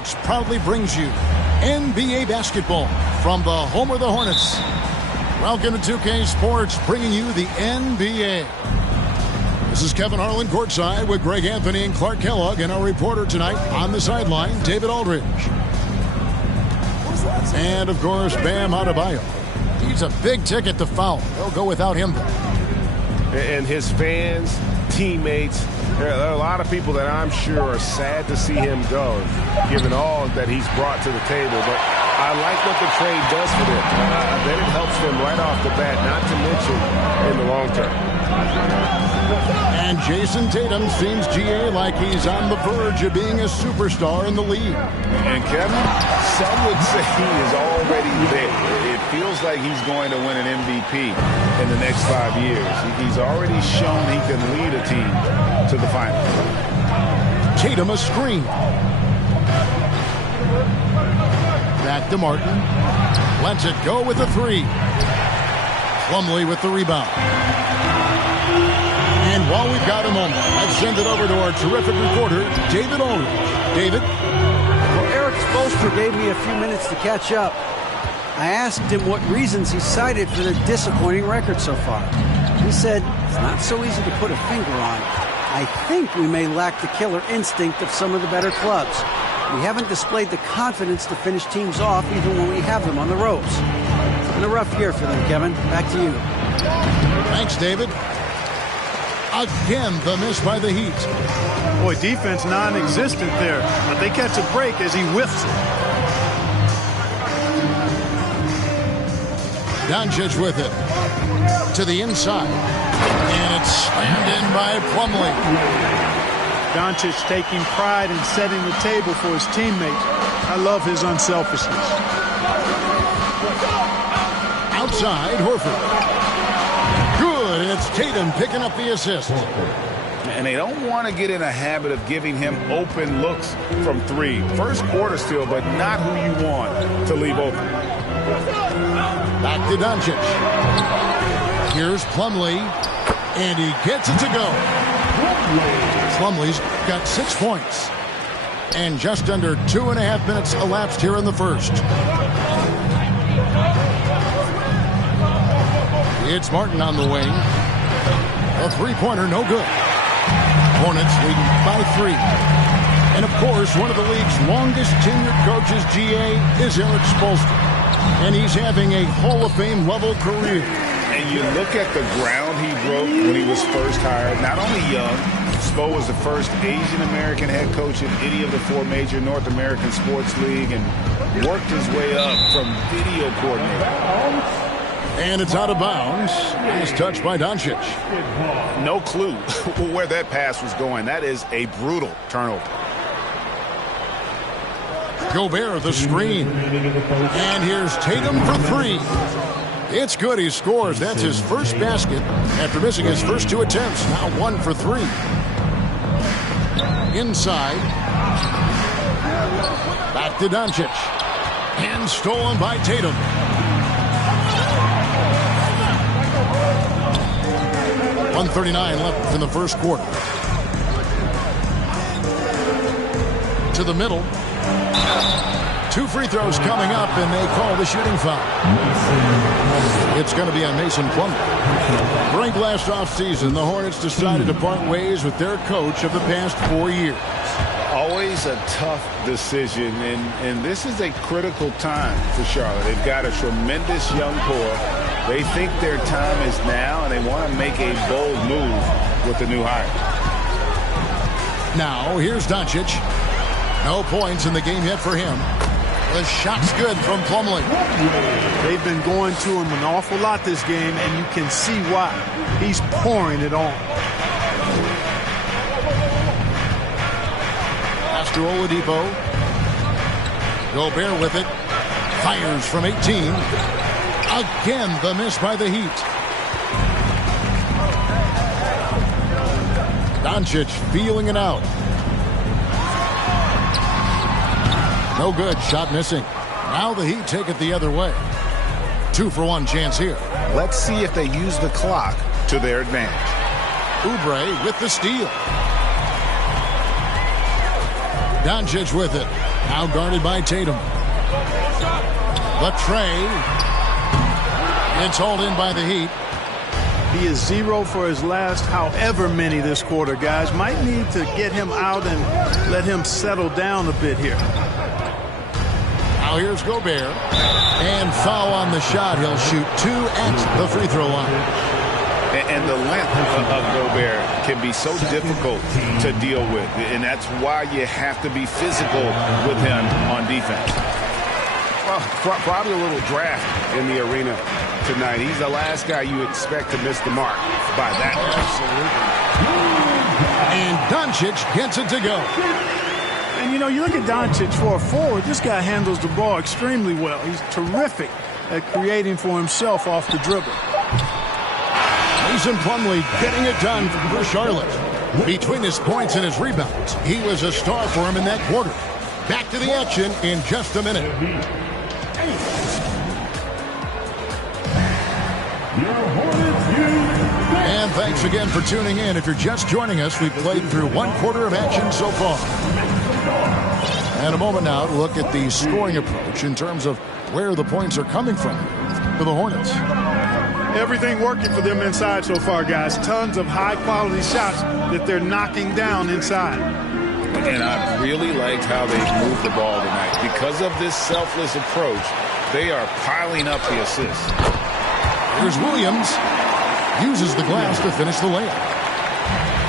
Sports proudly brings you NBA basketball from the home of the Hornets. Welcome to 2K Sports, bringing you the NBA. This is Kevin Harlan courtside with Greg Anthony and Clark Kellogg, and our reporter tonight on the sideline, David Aldridge. And, of course, Bam Adebayo. He's a big ticket to foul. They'll go without him, though. And his fans, teammates, there are a lot of people that I'm sure are sad to see him go, given all that he's brought to the table. But I like what the trade does for them. I bet it helps them right off the bat, not to mention in the long term. And Jason Tatum seems, GA, like he's on the verge of being a superstar in the league. And Kevin, some would say he is already there. It feels like he's going to win an MVP in the next 5 years. He's already shown he can lead a team to the finals. Tatum a screen. Back to Martin. Lets it go with a three. Plumlee with the rebound. And while we've got a moment, let's send it over to our terrific reporter, David Aldridge. David? Well, Eric Spoelstra gave me a few minutes to catch up. I asked him what reasons he cited for the disappointing record so far. He said, it's not so easy to put a finger on. I think we may lack the killer instinct of some of the better clubs. We haven't displayed the confidence to finish teams off even when we have them on the ropes. It's been a rough year for them, Kevin. Back to you. Thanks, David. Again, the miss by the Heat. Boy, defense non-existent there, but they catch a break as he whiffs it. Doncic with it. To the inside. And it's slammed in by Plumlee. Doncic taking pride in setting the table for his teammates. I love his unselfishness. Outside, Horford. Good. It's Tatum picking up the assist. And they don't want to get in a habit of giving him open looks from three. First quarter still, but not who you want to leave open. Back to Doncic. Here's Plumlee, and he gets it to go. Plumlee's got 6 points. And just under 2.5 minutes elapsed here in the first. It's Martin on the wing. A three-pointer, no good. Hornets leading by 3. And, of course, one of the league's longest tenured coaches, GA, is Eric Spoelstra. And he's having a Hall of Fame level career. And you look at the ground he broke when he was first hired. Not only young, Spo was the first Asian-American head coach in any of the 4 major North American sports league and worked his way up from video coordinator. And it's out of bounds. It's touched by Doncic. No clue where that pass was going. That is a brutal turnover. Gobert the screen. And here's Tatum for 3. It's good. He scores. That's his first basket after missing his first 2 attempts. Now 1 for 3. Inside. Back to Doncic. And stolen by Tatum. .139 left in the first quarter. To the middle. 2 free throws coming up, and they call the shooting foul. It's going to be on Mason Plumlee. During last offseason, the Hornets decided to part ways with their coach of the past 4 years. Always a tough decision, and this is a critical time for Charlotte. They've got a tremendous young core. They think their time is now, and they want to make a bold move with the new hire. Now, here's Doncic. No points in the game yet for him. The shot's good from Plumlee. They've been going to him an awful lot this game, and you can see why. He's pouring it on. Pass to Oladipo. Gobert with it. Fires from 18. Again, the miss by the Heat. Doncic feeling it out. No good. Shot missing. Now the Heat take it the other way. 2-for-1 chance here. Let's see if they use the clock to their advantage. Oubre with the steal. Doncic with it. Now guarded by Tatum. Latrey. It's hauled in by the Heat. He is 0 for his last however many this quarter, guys. Might need to get him out and let him settle down a bit here. Now here's Gobert. And foul on the shot. He'll shoot 2 at the free throw line. And the length of Gobert can be so difficult to deal with. And that's why you have to be physical with him on defense. Well, probably a little draft in the arena tonight. He's the last guy you expect to miss the mark by that. Absolutely. And Doncic gets it to go. And, you know, you look at Doncic for a forward. This guy handles the ball extremely well. He's terrific at creating for himself off the dribble. Mason Plumlee getting it done for Charlotte. Between his points and his rebounds, he was a star for him in that quarter. Back to the action in just a minute. And thanks again for tuning in. If you're just joining us, we've played through 1 quarter of action so far. And a moment now to look at the scoring approach in terms of where the points are coming from for the Hornets. Everything working for them inside so far, guys. Tons of high-quality shots that they're knocking down inside. And I really liked how they moved the ball tonight. Because of this selfless approach, they are piling up the assists. Here's Williams. Uses the glass to finish the layup.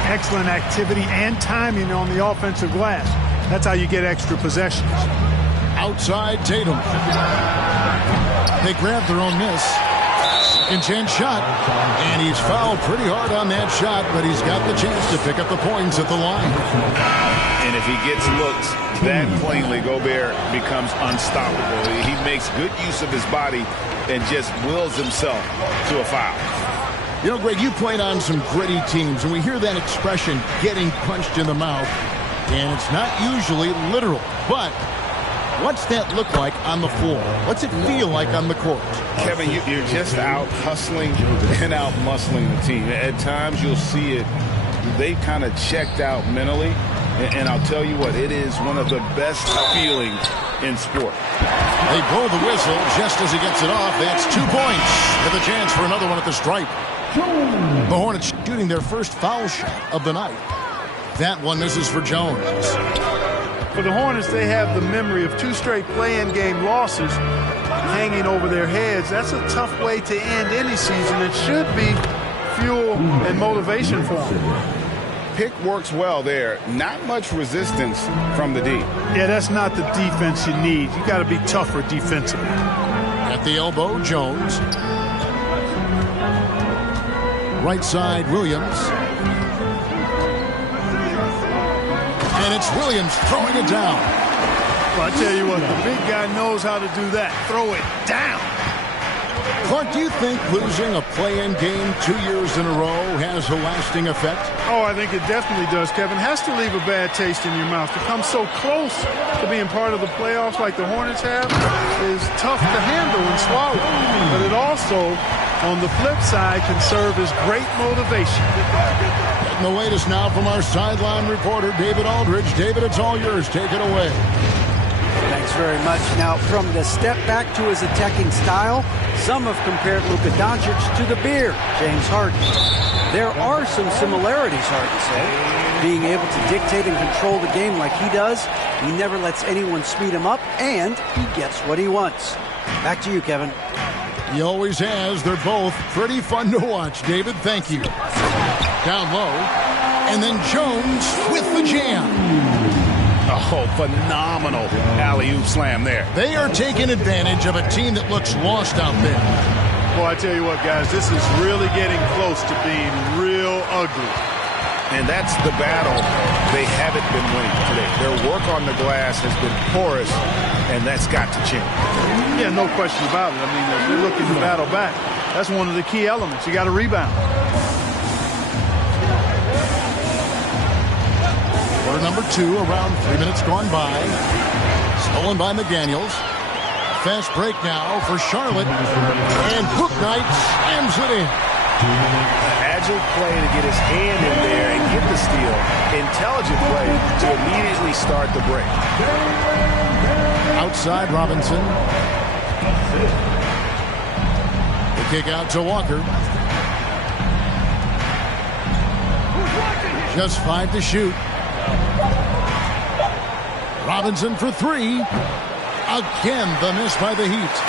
Excellent activity and timing on the offensive glass. That's how you get extra possessions. Outside Tatum. They grab their own miss. Second chance shot. And he's fouled pretty hard on that shot, but he's got the chance to pick up the points at the line. And if he gets looks that plainly, Gobert becomes unstoppable. He makes good use of his body and just wills himself to a foul. You know, Greg, you played on some gritty teams, and we hear that expression, getting punched in the mouth, and it's not usually literal. But what's that look like on the floor? What's it feel like on the court? Kevin, you're just out hustling and out muscling the team. At times you'll see it. They kind of checked out mentally, and I'll tell you what, it is one of the best feelings in sport. They blow the whistle just as he gets it off. That's 2 points with a chance for another one at the stripe. The Hornets shooting their first foul shot of the night. That one misses for Jones. For the Hornets, they have the memory of 2 straight play-in game losses hanging over their heads. That's a tough way to end any season. It should be fuel and motivation for them. Pick works well there. Not much resistance from the D. Yeah, that's not the defense you need. You got to be tougher defensively. At the elbow, Jones. Right side, Williams. And it's Williams throwing it down. Well, I tell you what, the big guy knows how to do that. Throw it down. Clark, do you think losing a play-in game 2 years in a row has a lasting effect? Oh, I think it definitely does, Kevin. Has to leave a bad taste in your mouth. To come so close to being part of the playoffs like the Hornets have is tough to handle and swallow. But it also, on the flip side, can serve as great motivation. Getting the latest now from our sideline reporter, David Aldridge. David, it's all yours. Take it away. Thanks very much. Now, from the step back to his attacking style, some have compared Luka Doncic to the Bear, James Harden. There are some similarities, Harden said. Being able to dictate and control the game like he does, he never lets anyone speed him up, and he gets what he wants. Back to you, Kevin. He always has. They're both pretty fun to watch. David, thank you. Down low. And then Jones with the jam. Oh, phenomenal alley-oop slam there. They are taking advantage of a team that looks lost out there. Well, I tell you what, guys, this is really getting close to being real ugly. And that's the battle they haven't been winning today. Their work on the glass has been porous, and that's got to change. Yeah, no question about it. I mean, they're looking to battle back. That's one of the key elements. You got to rebound. Quarter number 2, around 3 minutes gone by. Stolen by McDaniels. Fast break now for Charlotte. And Bouknight slams it in. Agile play to get his hand in there and get the steal. Intelligent play to immediately start the break. Outside Robinson. The kick out to Walker. Just 5 to shoot. Robinson for 3. Again, the miss by the Heat.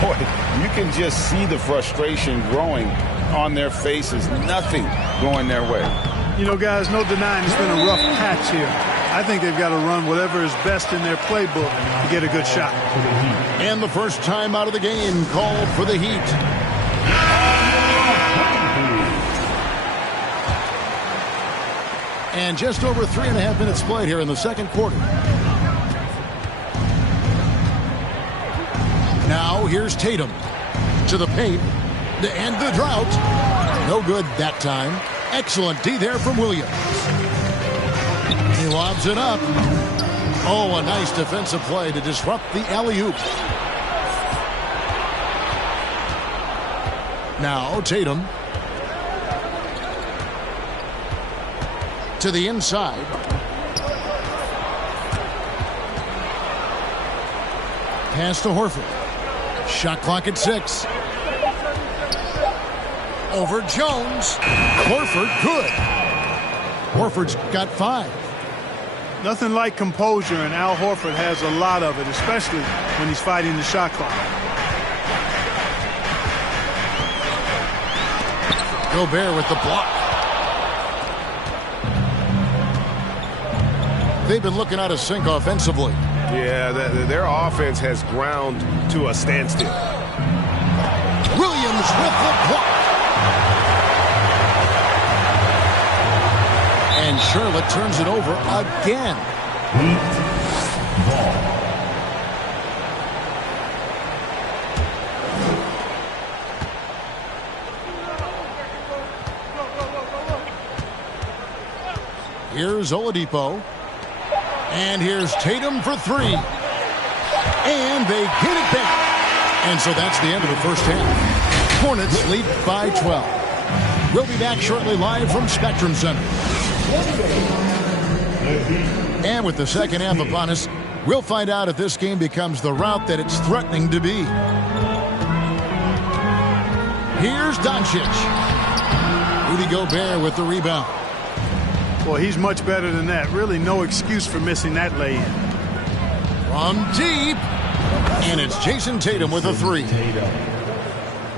Boy, you can just see the frustration growing on their faces. Nothing going their way. You know, guys, no denying it's been a rough patch here. I think they've got to run whatever is best in their playbook to get a good shot. And the first time out of the game called for the Heat. And just over 3.5 minutes played here in the second quarter. Now here's Tatum to the paint to end the drought. No good that time. Excellent D there from Williams. He lobs it up. Oh, a nice defensive play to disrupt the alley-oop. Now Tatum to the inside. Pass to Horford. Shot clock at 6. Over Jones. Horford good. Horford's got 5. Nothing like composure, and Al Horford has a lot of it, especially when he's fighting the shot clock. Gobert with the block. They've been looking out of sync offensively. Yeah, their offense has ground to a standstill. Williams with the block. And Charlotte turns it over again. Here's Oladipo. And here's Tatum for 3. And they get it back. And so that's the end of the first half. Hornets lead by 12. We'll be back shortly live from Spectrum Center. And with the second half upon us, we'll find out if this game becomes the rout that it's threatening to be. Here's Doncic. Rudy Gobert with the rebound. Well, he's much better than that. Really no excuse for missing that lay-in. From deep. And it's Jason Tatum with a 3.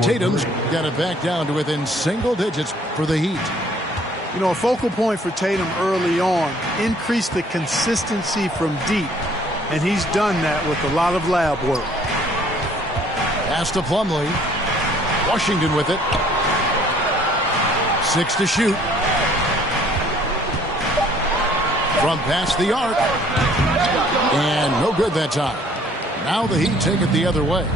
Tatum's got it back down to within single digits for the Heat. You know, a focal point for Tatum early on, increase the consistency from deep. And he's done that with a lot of lab work. Pass to Plumlee. Washington with it. 6 to shoot. From past the arc. And no good that time. Now the Heat take it the other way.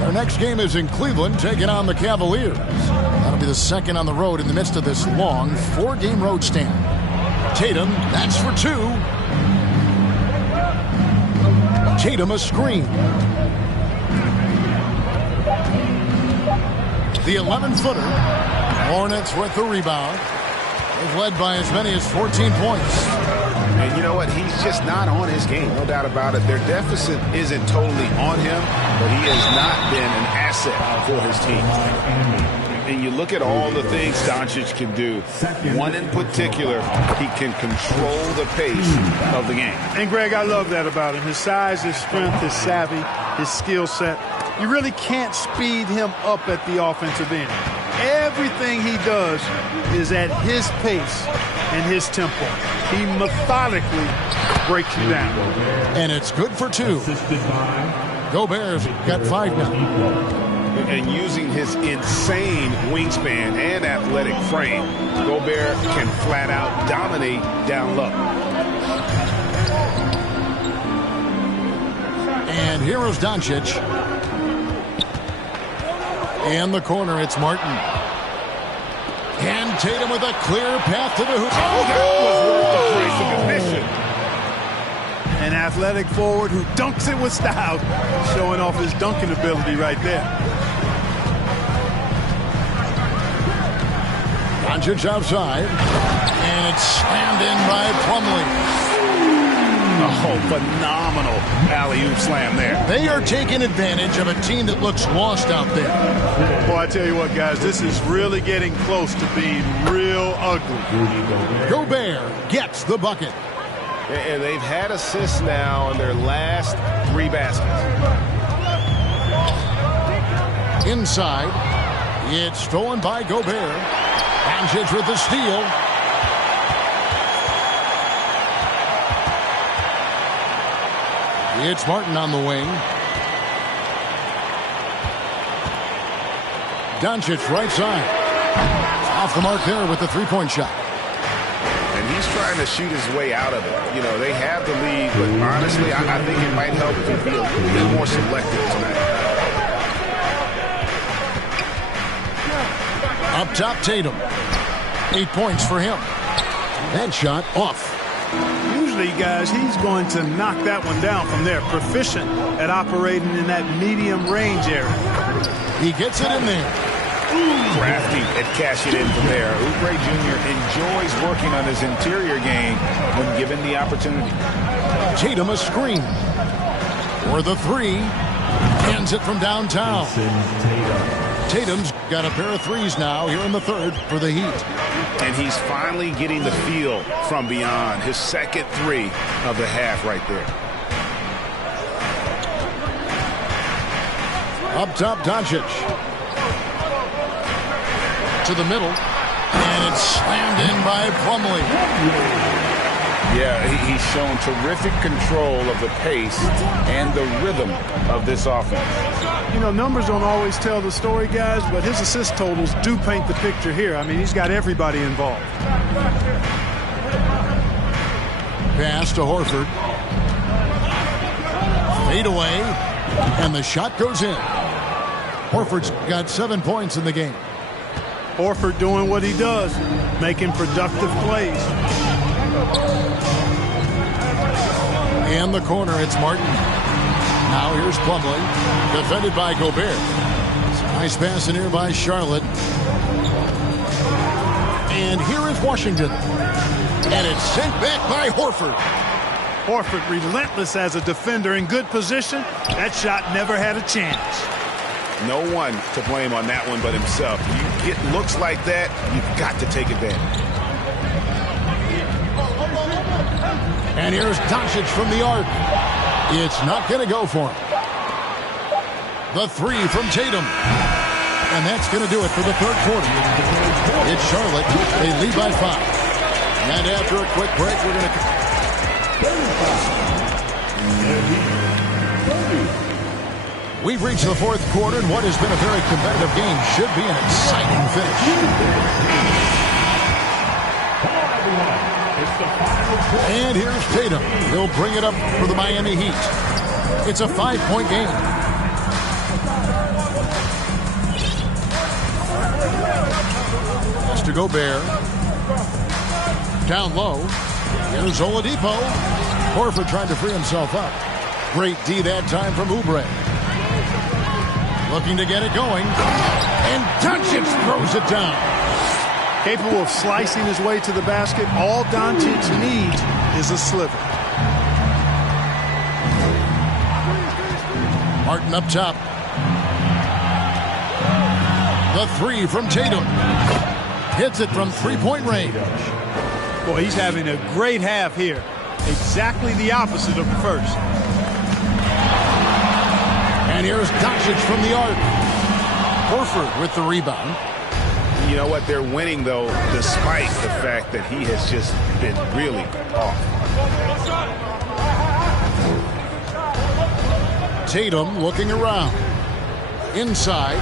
Their next game is in Cleveland, taking on the Cavaliers. That'll be the second on the road in the midst of this long 4-game road stand. Tatum, that's for 2. Tatum a screen. The 11-footer. Hornets with the rebound. They've led by as many as 14 points. And you know what? He's just not on his game. No doubt about it. Their deficit isn't totally on him, but he has not been an asset for his team. And you look at all the things Doncic can do. One in particular, he can control the pace of the game. And, Greg, I love that about him. His size, his strength, his savvy, his skill set. You really can't speed him up at the offensive end. Everything he does is at his pace and his tempo. He methodically breaks you down. And it's good for 2. Gobert's got 5 now. And using his insane wingspan and athletic frame, Gobert can flat out dominate down low. And here is Doncic. In the corner, it's Martin. And Tatum with a clear path to the hoop. Oh, that was worth the price of admission. An athletic forward who dunks it with style, showing off his dunking ability right there. Doncic outside. And it's slammed in by Plumlee. Oh, phenomenal alley-oop slam there. They are taking advantage of a team that looks lost out there. Well, I tell you what, guys, this is really getting close to being real ugly. Gobert gets the bucket. And they've had assists now in their last 3 baskets. Inside, it's stolen by Gobert. Doncic with the steal. It's Martin on the wing. Doncic right side. Off the mark there with the three-point shot. And he's trying to shoot his way out of it. You know, they have the lead, but honestly, I think it might help if he be a little bit more selective tonight. Up top, Tatum. 8 points for him. That shot off. Usually, guys, he's going to knock that one down from there. Proficient at operating in that medium range area. He gets it in there. Crafty at cashing in from there. Oubre Jr. enjoys working on his interior game when given the opportunity. Tatum a screen. For the three. Hands it from downtown. Tatum's got a pair of threes now here in the third for the Heat. And he's finally getting the feel from beyond. His second 3 of the half right there. Up top, Doncic. To the middle. And it's slammed in by Plumlee. Yeah, he's shown terrific control of the pace and the rhythm of this offense. You know, numbers don't always tell the story, guys, but his assist totals do paint the picture here. I mean, he's got everybody involved. Pass to Horford. Fade away. And the shot goes in. Horford's got 7 points in the game. Horford doing what he does, making productive plays. In the corner, it's Martin. Now here's Plumlee, defended by Gobert. Nice pass in here by Charlotte. And here is Washington. And it's sent back by Horford. Horford relentless as a defender in good position. That shot never had a chance. No one to blame on that one but himself. You get looks like that, you've got to take advantage. And here's Doncic from the arc. It's not going to go for him. The three from Tatum. And that's going to do it for the third quarter. It's Charlotte. They lead by 5. And after a quick break, we're going to... We've reached the fourth quarter, and what has been a very competitive game should be an exciting finish. And here's Tatum. He'll bring it up for the Miami Heat. It's a 5-point game. Pass to Gobert. Down low. Here's Oladipo. Horford trying to free himself up. Great D that time from Oubre. Looking to get it going. And Doncic throws it down. Capable of slicing his way to the basket. All Doncic needs is a sliver. Martin up top. The three from Tatum. Hits it from three-point range. Boy, he's having a great half here. Exactly the opposite of the first. And here's Doncic from the arc. Horford with the rebound. You know what? They're winning, though, despite the fact that he has just been really off. Tatum looking around. Inside.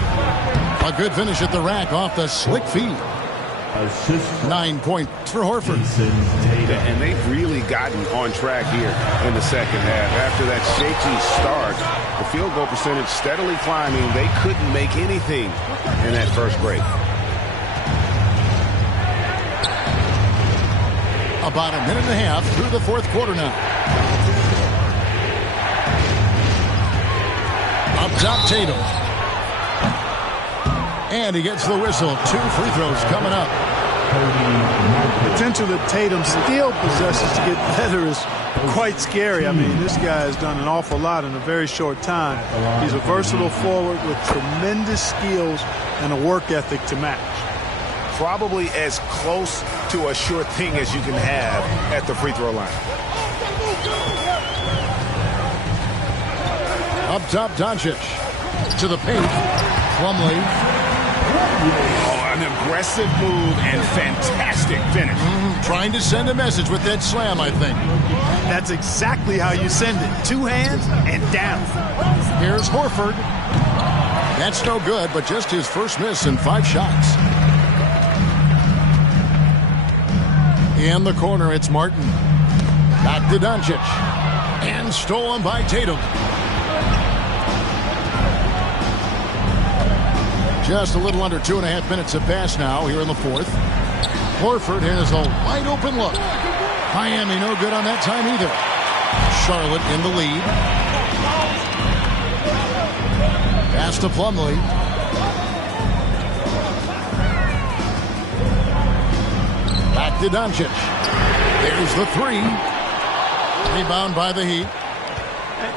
A good finish at the rack off the slick feed. 9 points for Horford. And they've really gotten on track here in the second half. After that shaky start, the field goal percentage steadily climbing. They couldn't make anything in that first break. About a minute and a half through the fourth quarter now. Up top, Tatum. And he gets the whistle. 2 free throws coming up. The potential that Tatum still possesses to get better is quite scary. I mean, this guy has done an awful lot in a very short time. He's a versatile forward with tremendous skills and a work ethic to match. Probably as close to a sure thing as you can have at the free throw line. Up top, Doncic. To the paint. Plumlee. Oh, an aggressive move and fantastic finish. Trying to send a message with that slam, I think. That's exactly how you send it. Two hands and down. Here's Horford. That's no good, but just his first miss in 5 shots. In the corner, it's Martin. Back to Doncic. And stolen by Tatum. Just a little under 2.5 minutes have passed now here in the fourth. Horford has a wide open look. Miami no good on that time either. Charlotte in the lead. Pass to Plumlee. Back to Doncic. There's the 3. Rebound by the Heat.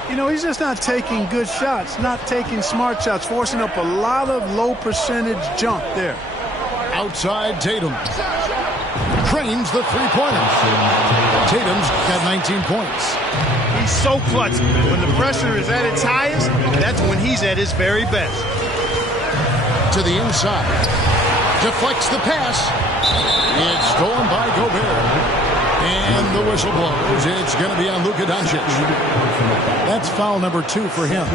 You know, he's just not taking good shots, not taking smart shots, forcing up a lot of low percentage junk there. Outside Tatum. Cranes the three-pointer. Tatum's got 19 points. He's so clutch. When the pressure is at its highest, that's when he's at his very best. To the inside. Deflects the pass. It's stolen by Gobert. And the whistle blows. It's going to be on Luka Doncic. That's foul number 2 for him.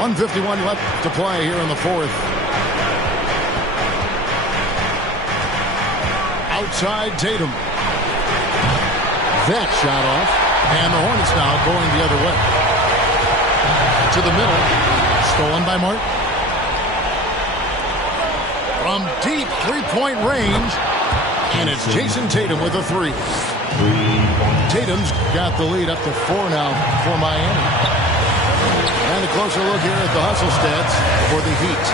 1:51 left to play here in the fourth. Outside Tatum. That shot off. And the Hornets now going the other way. To the middle. Stolen by Martin. From deep three-point range. And it's Jason Tatum with a 3. Tatum's got the lead up to 4 now for Miami. And a closer look here at the hustle stats for the Heat.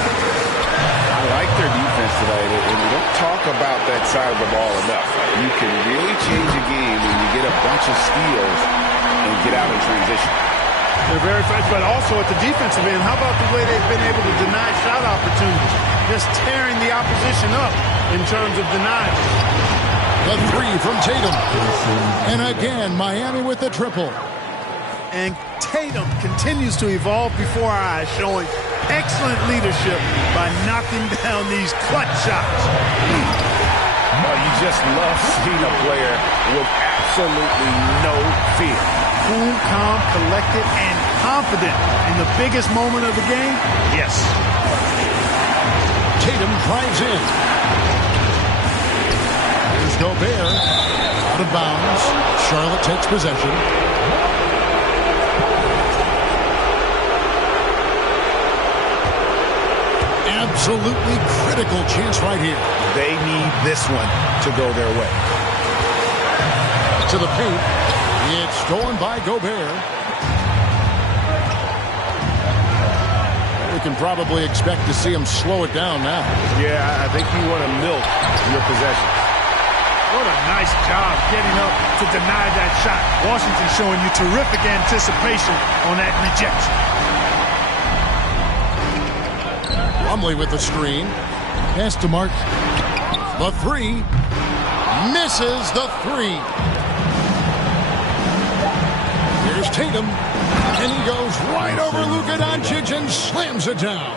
I like their defense tonight, and we don't talk about that side of the ball enough. You can really change a game when you get a bunch of steals and get out in transition. They're very fast, but also at the defensive end, how about the way they've been able to deny shot opportunities? Just tearing the opposition up in terms of denial. The 3 from Tatum. And again, Miami with the triple. And Tatum continues to evolve before our eyes, showing excellent leadership by knocking down these clutch shots. Oh, you just love seeing a player with absolutely no fear. Cool, calm, collected, and confident in the biggest moment of the game? Yes. Tatum drives in. Here's Gobert. Out of bounds. Charlotte takes possession. Absolutely critical chance right here. They need this one to go their way. To the paint. It's stolen by Gobert. We can probably expect to see him slow it down now. Yeah, I think you want to milk your possession. What a nice job getting up to deny that shot. Washington showing you terrific anticipation on that rejection. Plumlee with the screen. Pass to Martin. The 3. Misses the 3. Here's Tatum. And he goes right over Luka Doncic and slams it down.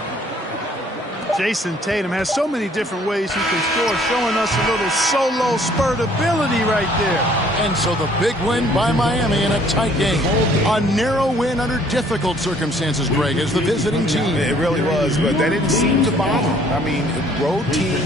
Jason Tatum has so many different ways he can score, showing us a little solo spurt ability right there. And so the big win by Miami in a tight game. A narrow win under difficult circumstances, Greg, as the visiting team. It really was, but that didn't seem to bother. I mean, road team